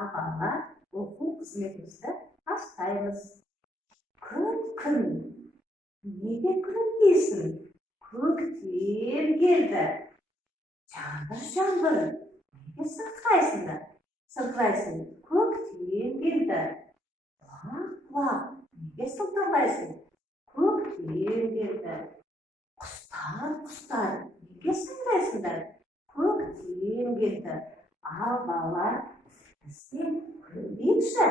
Ал балалар, оқу қызметімізді бастаймыз. Күн. Неге күн дейсің? Көктем келді. Жаңбыр. Неге сырқырайсың? Көктем келді. Құлақ. Неге сылтырлайсың? Көктем келді. Құстар. Неге сайрайсыңдар? Көктем келді. Ал балалар, бізден күлбейікші.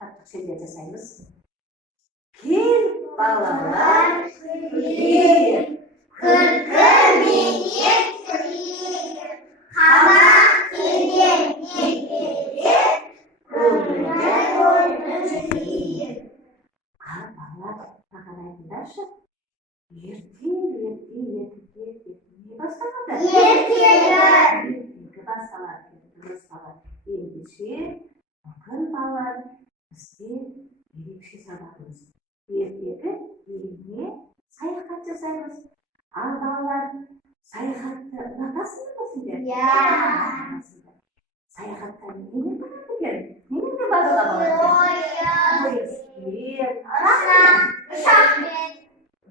Шаттық шерлер жасаймыз. Кел балалар, күлейік. Күлкі менен күлейік. Қабақ келген еркелер, көңілді ойын жиып. Ал балалар, маған айтыңдаршы, ерте не басталады? Ертегі басталады. Ендеше, бүгін балалар, бізде ерекше сабағымыз. Ертегі еліне саяхат жасаймыз. Ал балалар, саяхатты ұнатасыңдар ма сендер? Саяхаттан немен барады екен? Немен де баруға болады?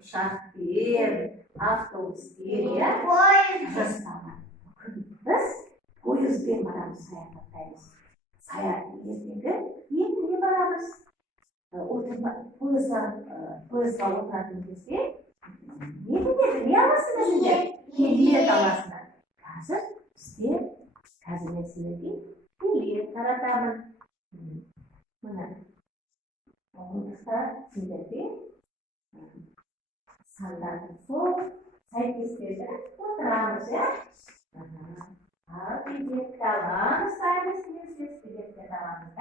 Ұшақпен, автобуспен, жастарға. Біз пойызбен барамыз, саяхаттаймыз. Ертегі не барамыз? Пойызға отыратын кезде не біледі? Не аласыңдар сендер? Билет аласыңдар. Қазір мен сендерге билет таратамын. Мына оңдықта сендерге сандарды сол сәйкестерді отырамыз, Ал билетті аламыз, билетті аламыз,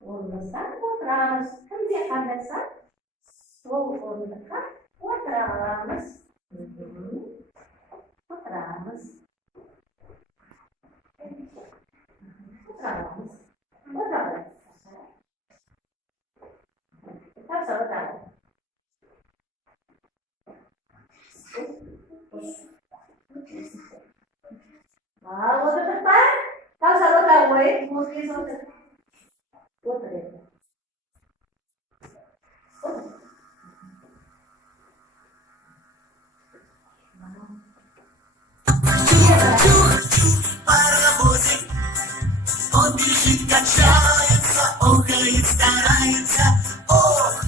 орнымыздан отырамыз. Кімде қандай сан? Сол орындыққа отыра аламыз. Отырамыз. Отырдық па? Қалса отыр ғой. Отыр еді. Паровозик, он бежит, качается, охает, старается. Ох,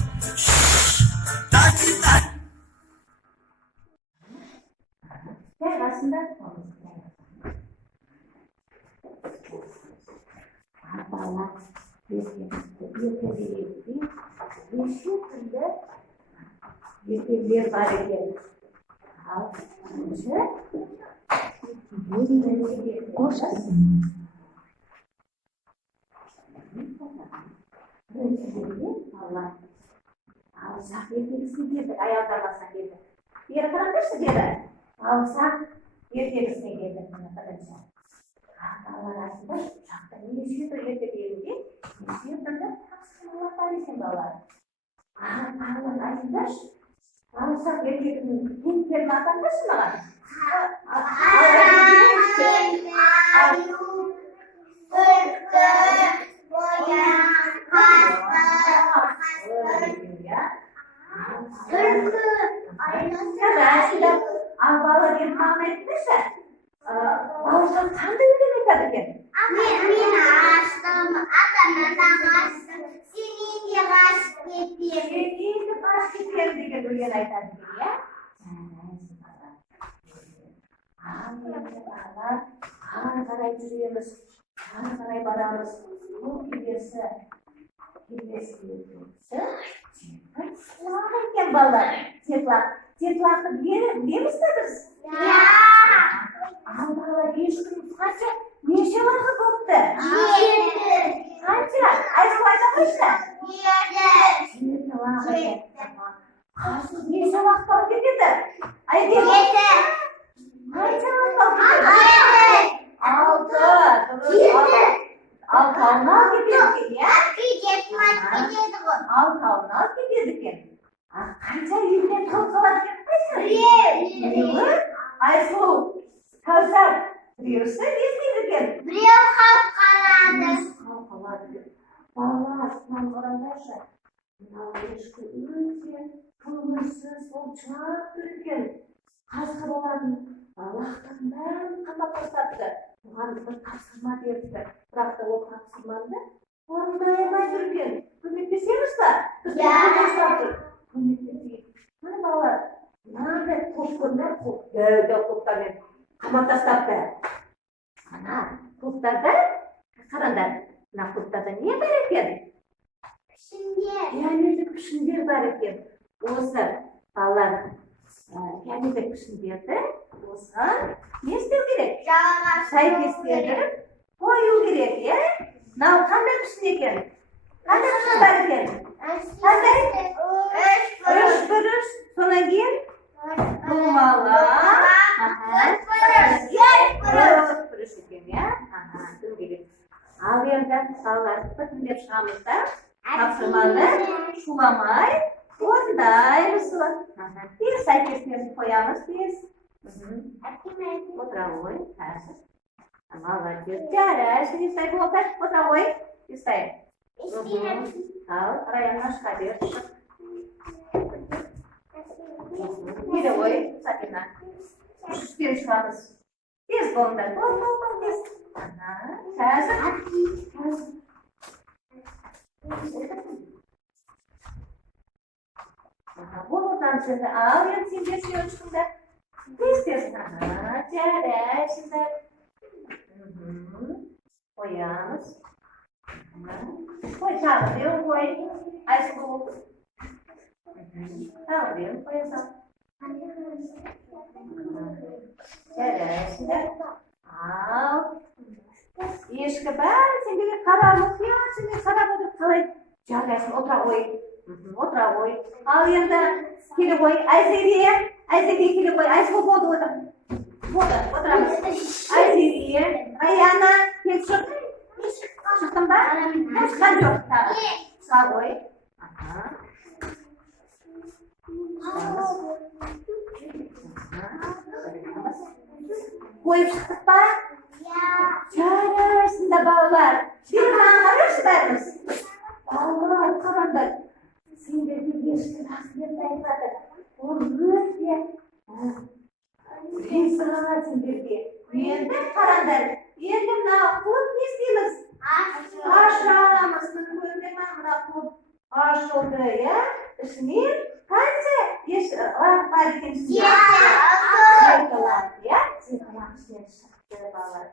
так и так. Расында балалар ертегілер бар екен. Ал бірінші Ауызақ ертегісін келдік, аялдамасына келдік. Бері қараңдаршы деді. Ауызақ ертегісіне келдік. Балалар арасында жақта неше түрлі ертегілерінде неше түрлі тапсырмалар бар екен балалар. Балалар айтыңдаршы, ауызақ ертегінің кейіпкерін атаңдаршы маған. Ал балалар енді маған айтыңдаршы, бауыржан қандай өлең айтады екен? Мен аштым, ата-анадан қаштым, сенен де қашып кетпем. Сенен де қашып кетпем деген өлең айтады екен, иә? Ал енді балалар, ары қарай жүреміз, ары қарай барамыз. Бұл келесі теплақ екен балалар. Теплақты білеміз бе біз? Ал балалар ешкім қанша неше уақыт болыпты? Қанша? Айтып айта қойшы. 7 уақыт. Қасыз неше уақыт қалып кетеді? Қанша уақыт қалып кетеді? 6. Ал тауына алып кетеді екен, иә? Ал тауына алып кетеді екен. Қанша үйден тауып қалады екен қайсы? Біреуі? Айсұлу, Кәусар, біреусі не істейді екен? Біреу қалып қалады. Mынау ешкі өте көңілсіз болып жылап тұр екен. Қасқыр олардың лақтырын бәрін қамап тастапты. Оған бір тапсырма беріпті. Бірақ та ол тапсырманы орындай алмай тұр екен. Көмектесеміз ба? Көмектесейік. Мына балалар, мынандай топтармен, топтармен қамап тастапты. Ана топтарда, қараңдар, мына топтарда не бар екен? Пирамида пішіндер бар екен. Осы балалар пирамида пішіндерді осыған не істеу керек? Сәйкестендіріп қою керек, иә? Мынау қандай пішін екен? Қандай пішін бар екен? Қандай? Үш бұрыш, содан кейін домалақ, төрт бұрыш екен, иә? Дөңгелек. Ал енді балалар біртіндеп шығамыз да, тапсырманы шуламай орындаймыз. Тез сәйкестендіріп қоямыз, тез. Отыра-ой, қазір. Молодец. Жарайсың, Естай, болды. Отыра-ой, Естай. Ал, районға шыға бер, шық. Бері ой, Сабина. Үштен шығамыз. Тез болыңдар, бол, тез. Қазір. Бұл отан сенді, ал, енді сендер сүйен шықыңдар. Тез. Жарайсыңдар. Қоямыз. Қой, тағыден қой. Айсың бұл. Тағыден қоясың. Жарайсыңдар. Ал. Ешкі бәрі сендерге қарамыз. Сендер қарап отырып қалай. Жарайсың, отыра қой. Отыра қой. Ал енді келе қой. Айзере келе қой. Айсың болды отыр. Болды, отырамыз. Айзере, Раяна, кел шық. Шықтың ба? Шыққан жоқ. Шыға қой. Қойып шықтық ба? Жарайсыңда балалар. Бері қараңдаршы бәріміз. Балалар, қараңдар. Сендерге ешкі рахмет айтып жатыр. Ол өте риза сендерге. Енді қараңдар. Енді мына клуб не істейміз? Ашамыз. Көрдіңдер ме мына клуб ашылды, иә? Ішінен қанша лақ бар екен ішінде? Цифрлар, иә? Цифрлар ішінен шықты балалар.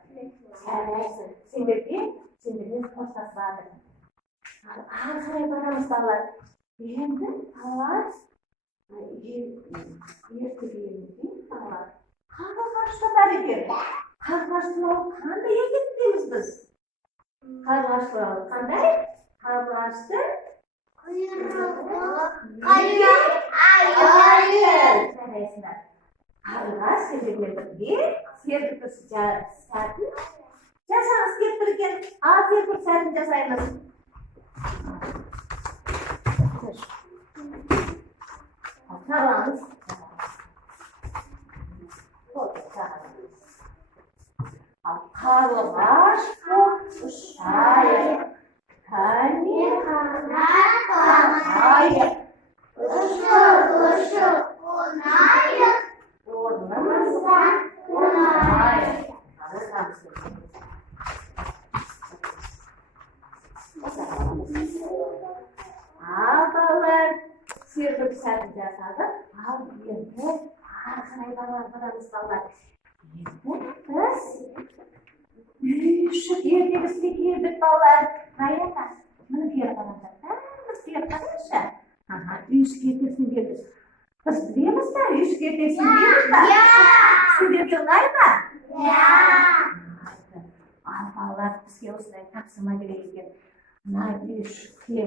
Жарайсың. Сендермен қоштасып жатыр. Ары қарай барамыз балалар. Енді балалар ертегілерімізде балалар қарлығашты бар екен. Қарлығаштылығы қандай екен дейміз біз? Қарлығаштылығы қандай? Қарлығашты жарайсыңдар. Қарлығаш сендермен бірге серпіліп сәтін жасағыз келіп тұр екен. Ал серпіліп сәтін жасаймыз. Табамыз. Қарлығаш ұшайық. Кәне қонайық. Ұшып қонайық. Орнымызға қонайық. Ал балалар, серпіліп сәтін жасады. Ал енді ары қарай барамыз балалар. Енді біз үйшік ертегісіне келдік балалар. Раяна, мұны бері қараңдар. Бәріміз бері қараңызшы. Үйшік ертегісіне келдік. Біз білеміз ба? Үйшік ертегісін білеміз ба? Сендерге ұнай ма? Ал балалар, бізге осындай тапсырма керек екен. Мына үйшікке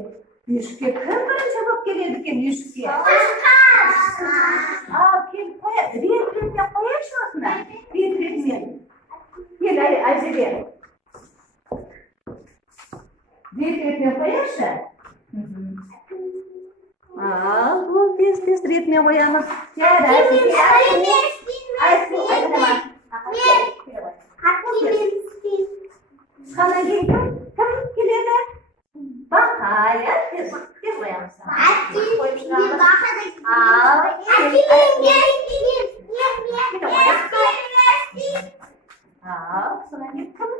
кім бірінші болып келеді екен үйшікке? Ал келіп қояды. Рет-ретмен қояйыншы осында. Рет-ретмен. Кел, Айзере. Рет-ретмен қояйыншы. Ал, бұл тез ретмен қоямыз. Шығаннан кейін кім келеді? Бақай, тез қоямыз. So'ndan keyin kim?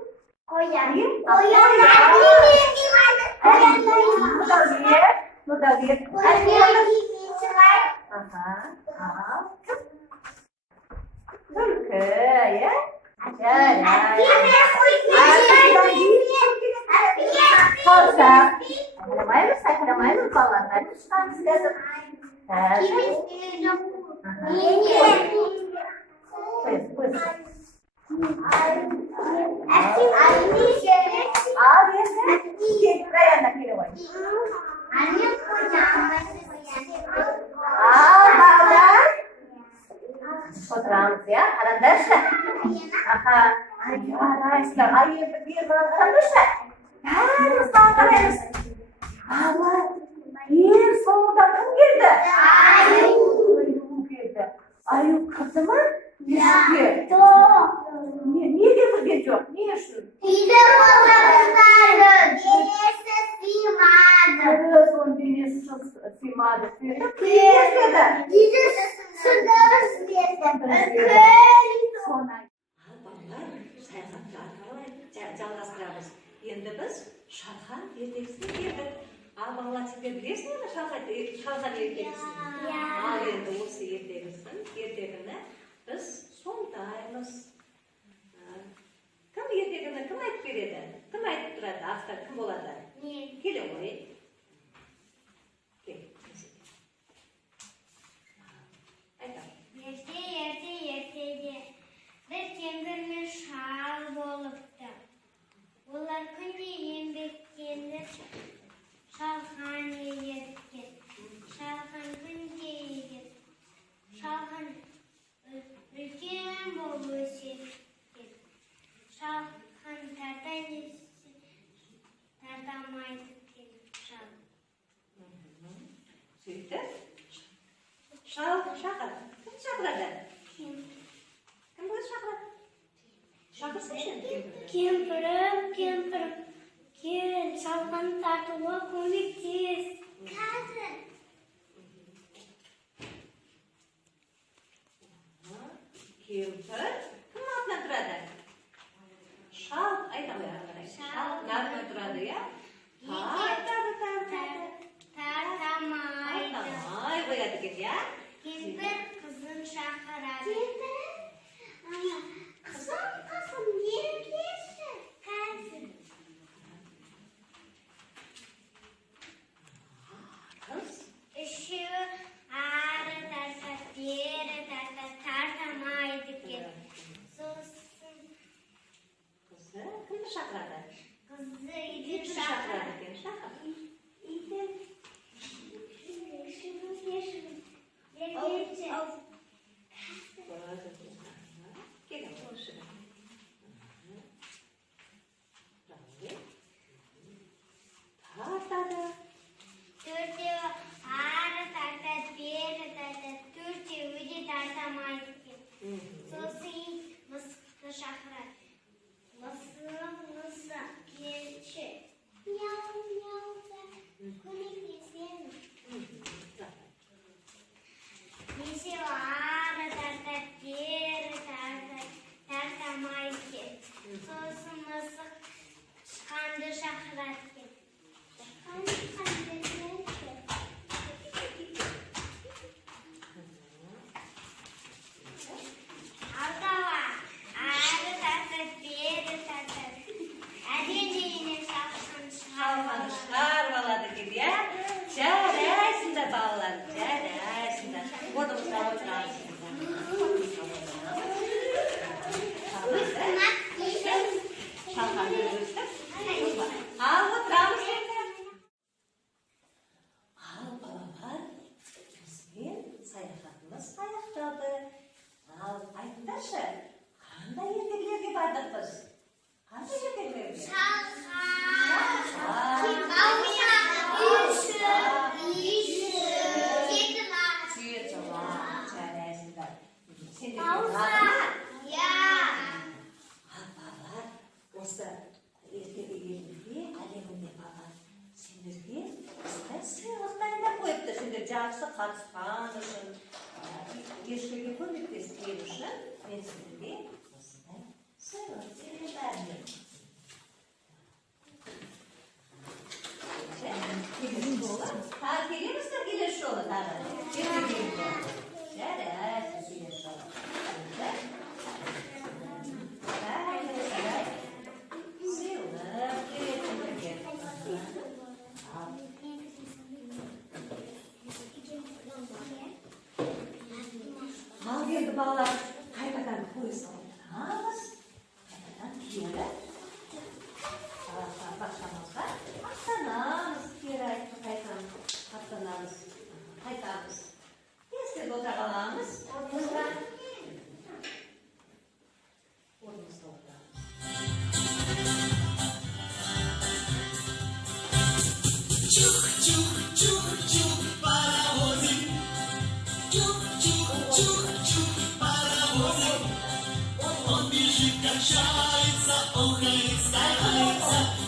Mudavir. Tulki, ya. Sakıramayız ballardan. Çıkan sizler. Pues. Oturamos ya, arkadaşlar. Aha. Arkadaşlar, ayı bir arkadaşlar. Her sağlarız. Ama bir sonunda kim girdi? Ayı girdi. Ayı kızı mı? Niye girdi gece? Niye şu? Kız onun denesi simadı. Sonra жалғастырамыз. Енді біз шалқан ертегісіне келдік. Ал балалар сендер білесіңдер ме шалқан ертегісін? Ал енді осы ертегіні біз сомдаймыз. Кім ертегіні кім айтып береді? Кім айтып тұрады? Автор кім болады? Келе ғой. Bir kemberme şal boluptu. Ular күнде еңбектеніп шалған егеткен. Шалған күнде егет. Шалған үлкен болып өсеткен. Шалған тартамайды шал. Сөйтті. Шақыр. Кім шақырады? Кім болды шақырады? Шақырсайшы. Кемпірім, кел, шалған тартуға көмектес. Қазір. Кемпір кім атынан тұрады? Шал, айтамын ағарай. Шал атынан тұрады, я? Тартамайды. Тартамай қояды екен, я? Кемпір қызын шақырады. Қызым, еркеші. Қазір. Қыз? Үшеуі ары тарта, бері тарта, тартамайды екен. Сосын Қызы кімді шақырады? қызды үйді Кімді шақырады екен? Шақыр. Тартады. Төртеуі ары тарта, бері тарта, төртеуі де тартамайды екен. Сосын мысықты шақырады. Мысы, келші. Мяу-мяу-да, көмектесемін. Бесеуі ары тарта, бері тарта, тартамайды екен. Сосын мысық шыққанды шақырады екен. Алтауы ары тарта, бері тарта, әдемі шаққан Шалған шығарып алады екен, я? Жарайсыңдар балалар, жарайсыңдар. Орнымызға отырасыңдар. Шалқанды өстіп. Ал отырамыз енді. Ал балалар, бізбен саяхатымыз аяқталды. Ал айтыңдаршы, қандай ертегілерге бардық біз? Қандай ертегілерге? Осы ертегі елінде әлемінде бaba сендерге қыстай сыйлық дайындап қойыпты. Сендер жақсы қатысқан үшін, ешкімге көмектескен үшін мен сіздерге осындай сыйлық беремін. Келесі жолы. Тағы келеміздер келесі жолы тағы. Жарайды, келесі жолы. Сыйлық беретіндерге. Ал енді балалар қайтадан той саламыз. Қайтадан кері. Бақшамызға аттанамыз, кері аттанамыз, қайтамыз. Тез отыра қаламыз, орнымызға. Орнымызға отырамыз. Чух-чух-чух-чух, паровозик. Чух-чух-чух-чух, паровозик. Он бежит, качается, охает, старается.